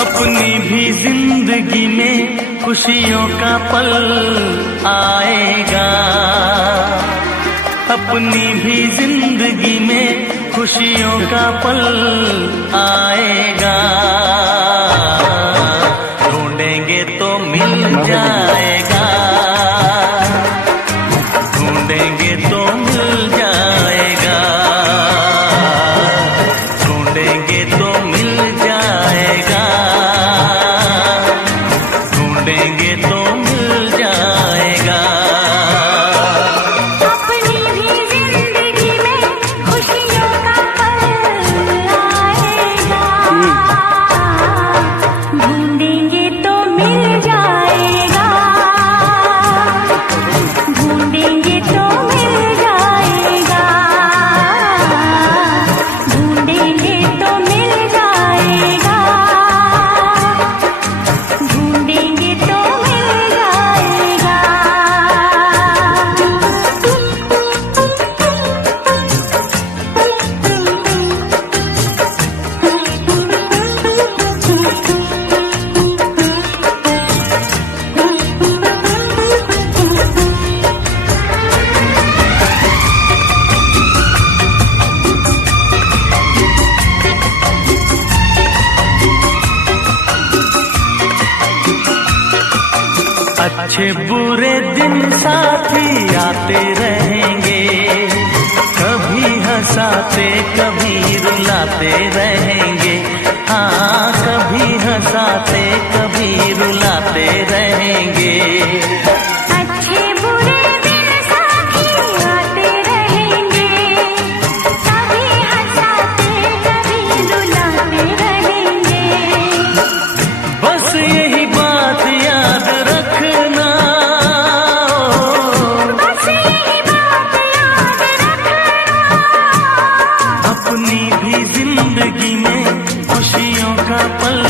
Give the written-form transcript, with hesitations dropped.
अपनी भी जिंदगी में खुशियों का पल आएगा, अपनी भी जिंदगी में खुशियों का पल आएगा। ढूंढेंगे तो मिल जाएगा, ढूंढेंगे तो मिल जाएगा, ढूंढेंगे तो मिल जाएगा, ढूंढेंगे तो मिल जाएगा। अपनी भी जिंदगी में खुशियों का पल आएगा, ढूंढेंगे तो मिल जाएगा, ढूंढेंगे तो मिल जाएगा, ढूंढेंगे तो मिल जाएगा, ढूंढेंगे तो मिल जाएगा। अच्छे बुरे दिन साथी आते रहेंगे, कभी हंसाते कभी रुलाते रहेंगे। हाँ, कभी हंसाते कभी रुलाते रहेंगे। अच्छे बुरे दिन साथी आते रहेंगे, कभी हंसाते कभी रुलाते रहेंगे। बस यही बात याद रखना, बस यही बात याद रखना, अपनी भी जिंदगी में खुशियों का पल